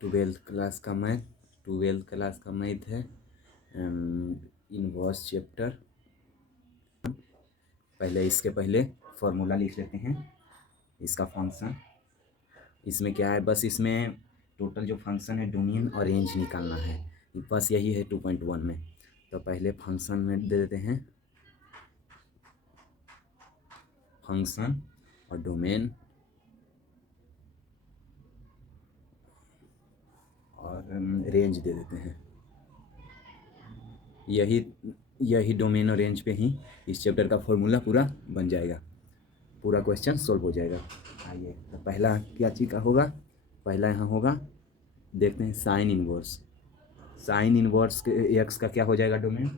Twelfth class का math है, inverse chapter. इसके पहले फॉर्मूला लिख लेते हैं इसका फंक्शन। इसमें क्या है, बस इसमें टोटल जो फंक्शन है डोमेन और रेंज निकालना है, बस यही है 2.1 में। तो पहले फंक्शन में दे देते हैं फंक्शन और डोमेन और रेंज दे देते हैं। यही डोमेन और रेंज पे ही इस चैप्टर का फॉर्मूला पूरा बन जाएगा, पूरा क्वेश्चन सॉल्व हो जाएगा। आइए, तो पहला क्या चीज़ का होगा, पहला यहाँ होगा, देखते हैं साइन इनवर्स के एक्स का क्या हो जाएगा डोमेन,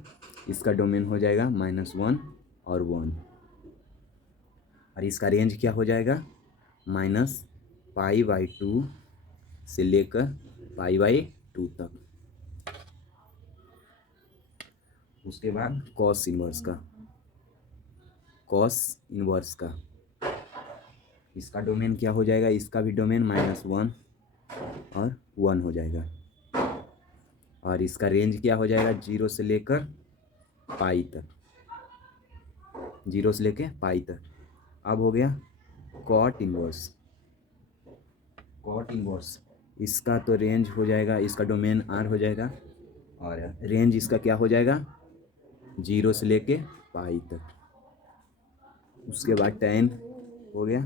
इसका डोमेन हो जाएगा -1 और 1, और इसका रेंज क्या हो जाएगा -π/2 से लेकर π/2 तक। उसके बाद कॉस इनवर्स का इसका डोमेन क्या हो जाएगा, इसका भी डोमेन -1 और 1 हो जाएगा, और इसका रेंज क्या हो जाएगा 0 से लेकर पाई तक, 0 से लेकर पाई तक। अब हो गया कॉट इनवर्स, इसका तो रेंज हो जाएगा, इसका डोमेन r हो जाएगा, और रेंज इसका क्या हो जाएगा 0 से लेके पाई तक। उसके बाद tan हो गया,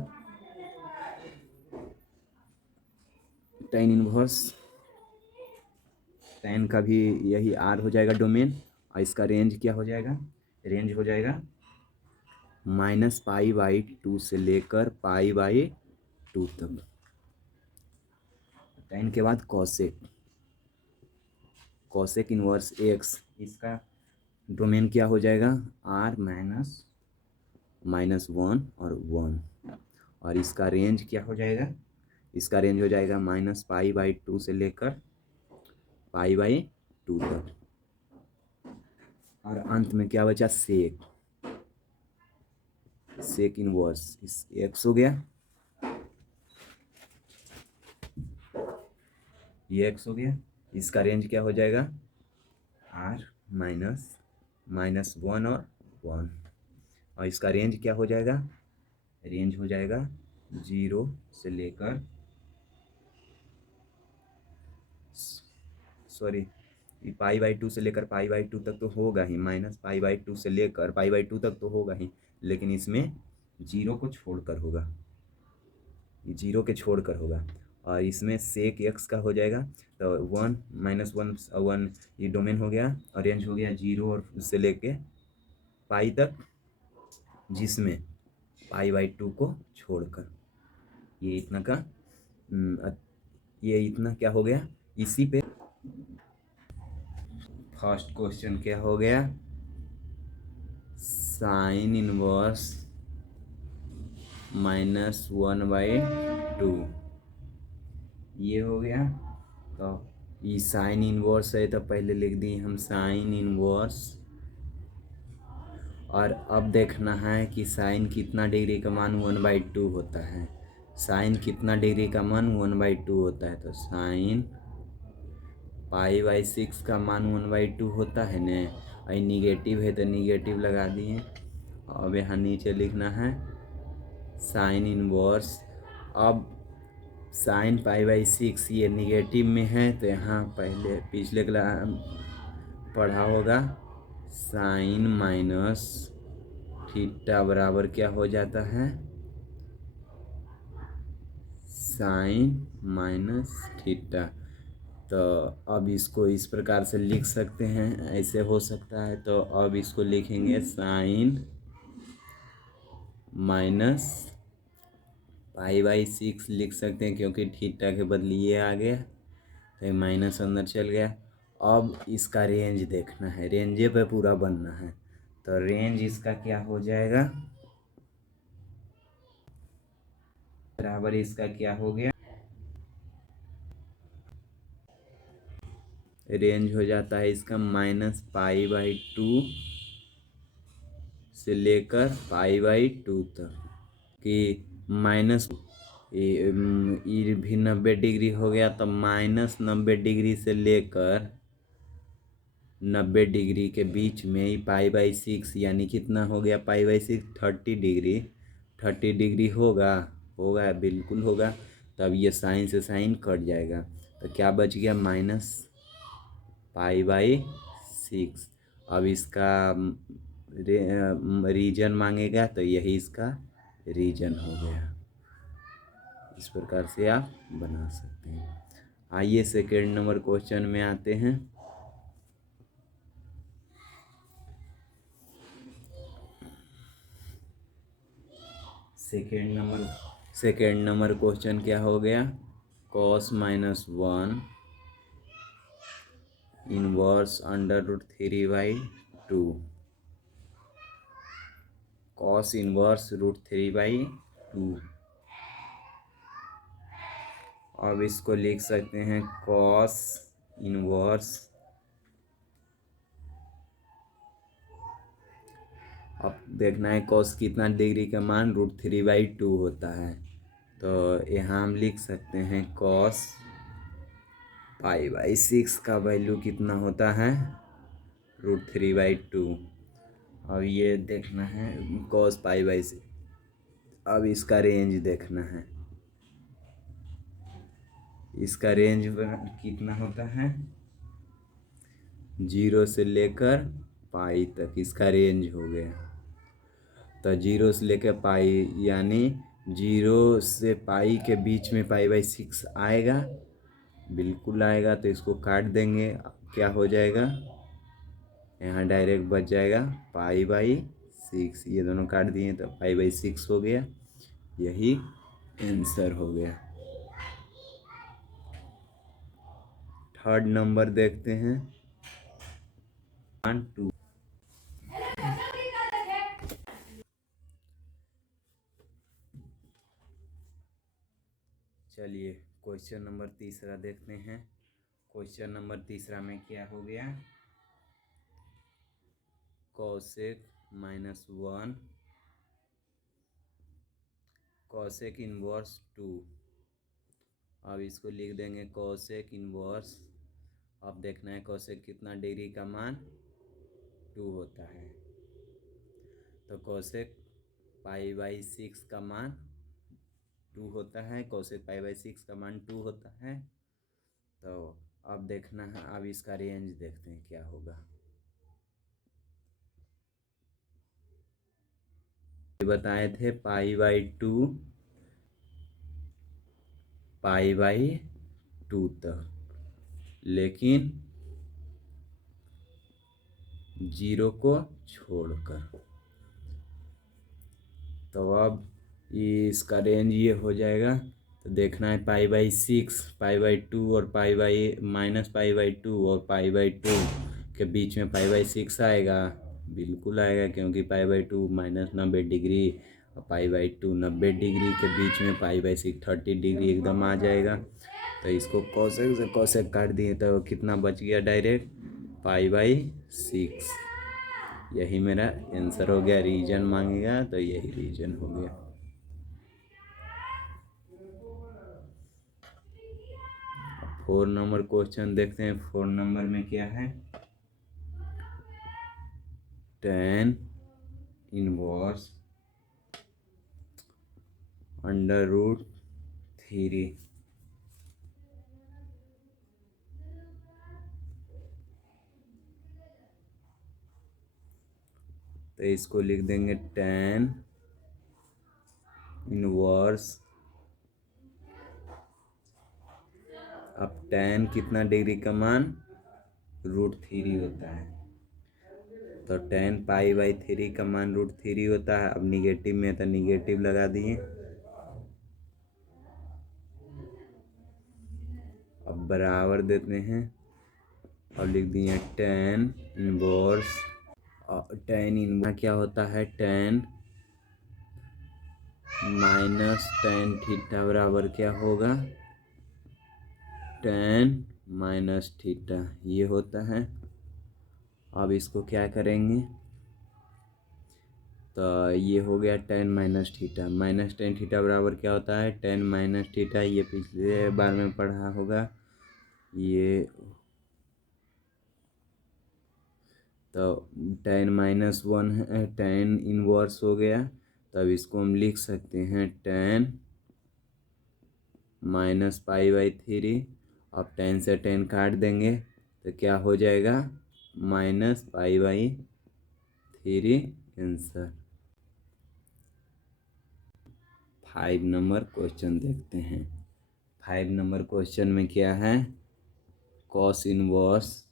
tan इनवर्स, tan का भी यही r हो जाएगा डोमेन, और इसका रेंज क्या हो जाएगा, रेंज हो जाएगा -π/2 से लेकर π/2 तक। tan के बाद कॉसेक इनवर्स x, इसका डोमेन क्या हो जाएगा r -1 और 1, और इसका रेंज क्या हो जाएगा, इसका रेंज हो जाएगा -π/2 से लेकर π/2 तक। और अंत में क्या बचा, सेक इनवर्स, इस x हो गया, ये x हो गया, इसका रेंज क्या हो जाएगा r -1 और 1, और इसका रेंज क्या हो जाएगा, रेंज हो जाएगा 0 से लेकर π/2 से लेकर π/2 तक तो होगा ही, -π/2 से लेकर π/2 तक तो होगा ही, लेकिन इसमें 0 को छोड़कर होगा, 0 के छोड़कर होगा। और इसमें सेक x का हो जाएगा, तो 1 -1 ये डोमेन हो गया, और रेंज हो गया 0 और उससे लेके पाई तक, जिसमें π/2 को छोड़कर ये इतना क्या हो गया। इसी पे फर्स्ट क्वेश्चन क्या हो गया, साइन इनवर्स -1/2, ये हो गया। तो ये साइन इनवर्स है, तो पहले लिख दिए हम साइन इनवर्स, और अब देखना है कि साइन कितना डिग्री का मान 1/2 होता है, साइन कितना डिग्री का मान 1/2 होता है, तो साइन π/6 का मान 1/2 होता है न, और निगेटिव है तो निगेटिव लगा दिए। अब यहाँ नीचे लिखना है साइन इनवर्स, अब साइन π/6 ये निगेटिव में है, तो यहाँ पहले पिछले क्लास पढ़ा होगा, साइन माइनस थीटा बराबर क्या हो जाता है, साइन माइनस थीटा। तो अब इसको इस प्रकार से लिख सकते हैं, ऐसे हो सकता है, तो अब इसको लिखेंगे साइन -π/6 लिख सकते हैं, क्योंकि थीटा के बदले ये आ गया, तो माइनस अंदर चल गया। अब इसका रेंज देखना है, रेंजे पे पूरा बनना है, तो रेंज इसका क्या हो जाएगा, बराबर इसका क्या हो गया, रेंज हो जाता है इसका -π/2 से लेकर π/2 तक, कि ये भी 90 डिग्री हो गया, तो -90 डिग्री से लेकर 90 डिग्री के बीच में ही पाई/6 यानी कितना हो गया पाई/6 30 डिग्री। 30 डिग्री होगा, होगा बिल्कुल होगा। तब ये साइन से साइन कट जाएगा, तो क्या बच गया -पाई/6। अब इसका रीजन मांगेगा, तो यही इसका रीजन हो गया। इस प्रकार से आप बना सकते हैं। आइए सेकेंड नंबर क्वेश्चन में आते हैं। सेकेंड नंबर क्वेश्चन क्या हो गया, cos -1 इनवर्स √3/2। cos inverse √3/2। अब इसको लिख सकते हैं cos इनवर्स, अब देखना है cos कितना डिग्री का मान √3/2 होता है। तो यहाँ हम लिख सकते हैं cos पाई/6 का वैल्यू कितना होता है √3/2। अब ये देखना है cos पाई/6। अब इसका रेंज देखना है, इसका रेंज कितना होता है 0 से लेकर पाई तक, इसका रेंज हो गया। तो 0 से लेकर पाई यानी 0 से पाई के बीच में पाई/6 आएगा, बिल्कुल आएगा। तो इसको काट देंगे, क्या हो जाएगा, यहाँ डायरेक्ट बच जाएगा पाई/6। ये दोनों काट दिए तो पाई/6 हो गया, यही आंसर हो गया। थर्ड नंबर देखते हैं 2। चलिए क्वेश्चन नंबर तीसरा देखते हैं। क्वेश्चन नंबर तीसरा में क्या हो गया, cosec -1 cosec इनवर्स 2। अब इसको लिख देंगे cosec इनवर्स। अब देखना है cosec कितना डिग्री का मान 2 होता है। तो cosec पाई/6 का मान 2 होता है, cosec पाई/6 का मान 2 होता है। तो अब देखना है, अब इसका रेंज देखते हैं क्या होगा। बताए थे पाई/2 तक, लेकिन 0 को छोड़कर। तो अब इसका रेंज ये हो जाएगा। तो देखना है पाई/6 पाई/2 और पाई/-पाई/2 और पाई/2 के बीच में पाई/6 आएगा, बिल्कुल आएगा, क्योंकि पाई/2 -90 डिग्री और पाई/2 90 डिग्री के बीच में पाई/6 30 डिग्री एकदम आ जाएगा। तो इसको कोसेक से कोसेक काट दिए तो कितना बच गया डायरेक्ट पाई/6। यही मेरा आंसर हो गया। रीजन मांगेगा तो यही रीजन हो गया। फोर नंबर क्वेश्चन देखते हैं। 4 नंबर में क्या है, tan इनवर्स √3। तो इसको लिख देंगे tan इनवर्स। अब tan कितना डिग्री का मान √3 होता है, तो tan पाई/3 का मान √3 होता है। अब निगेटिव में तो निगेटिव लगा दिए। अब बराबर देते हैं और लिख दिए tan इनवर्स। tan इनवर्स क्या होता है, tan -tan थीटा बराबर क्या होगा tan -थीटा, ये होता है। अब इसको क्या करेंगे, तो ये हो गया ten minus theta. Minus tan theta बराबर क्या होता है, टेन माइनस थीटा, ये पिछले बार में पढ़ा होगा ये। तो टेन माइनस वन है, टेन इनवर्स हो गया। तब इसको हम लिख सकते हैं ten minus pi by three. अब टेन से टेन काट देंगे तो क्या हो जाएगा, minus pi by three answer. 5 number question देखते हैं। 5 नंबर क्वेश्चन में क्या है, cos inverse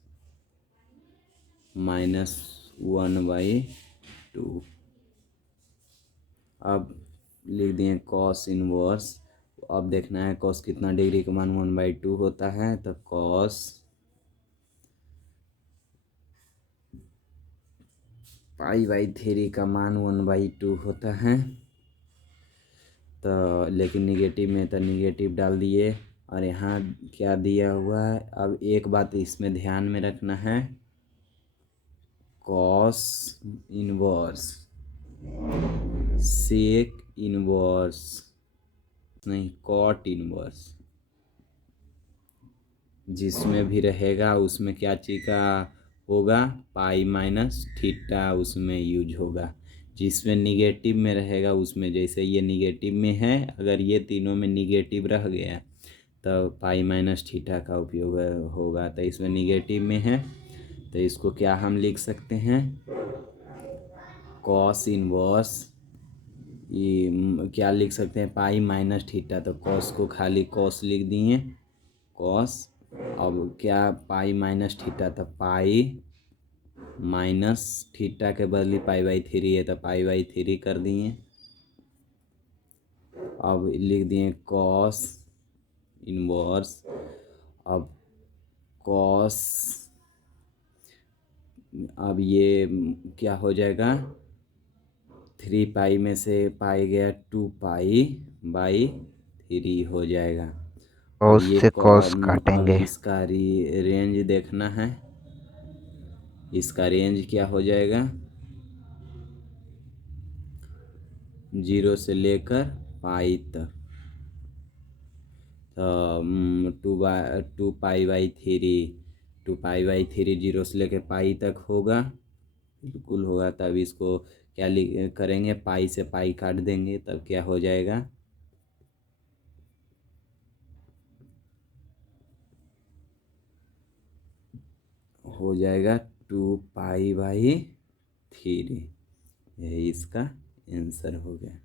minus one by two. अब लिख दिए कॉस इनवर्स। अब देखना है कॉस कितना डिग्री का मान 1/2 होता है। तो कॉस पाई बाई थ्री का मान 1/2 होता है। तो लेकिन निगेटिव में तो निगेटिव डाल दिए, और यहाँ क्या दिया हुआ है। अब एक बात इसमें ध्यान में रखना है, कॉस इनवर्स सेक इनवर्स नहीं, कॉट इनवर्स, जिसमें भी रहेगा उसमें क्या चीज़ का होगा, पाई माइनस थीटा उसमें यूज होगा। जिसमें निगेटिव में रहेगा उसमें, जैसे ये निगेटिव में है, अगर ये तीनों में निगेटिव रह गया तो पाई माइनस थीटा का उपयोग होगा। तो इसमें निगेटिव में है तो इसको क्या हम लिख सकते हैं, कॉस इनवर्स, ये क्या लिख सकते हैं, पाई माइनस थीटा। तो कॉस को खाली कॉस लिख दिए, कॉस। अब क्या पाई माइनस थीटा, तो पाई माइनस थीटा के बदले पाई बाई थ्री है तो पाई बाई थ्री कर दिए। अब लिख दिए कॉस इनवर्स। अब कॉस, अब ये क्या हो जाएगा, 3 पाई में से पाई गया 2 पाई बाई थ्री हो जाएगा। अब कॉस ये से कॉस अब काटेंगे। इसका रेंज देखना है, इसका रेंज क्या हो जाएगा, 0 से लेकर पाई तक। तो 2 pi by three, 2 pi by three 0 से लेकर पाई तक होगा, बिल्कुल होगा। तब इसको क्या करेंगे, पाई से पाई काट देंगे, तब क्या हो जाएगा, हो जाएगा 2 पाई बाई थ्री। यही इसका आंसर हो गया।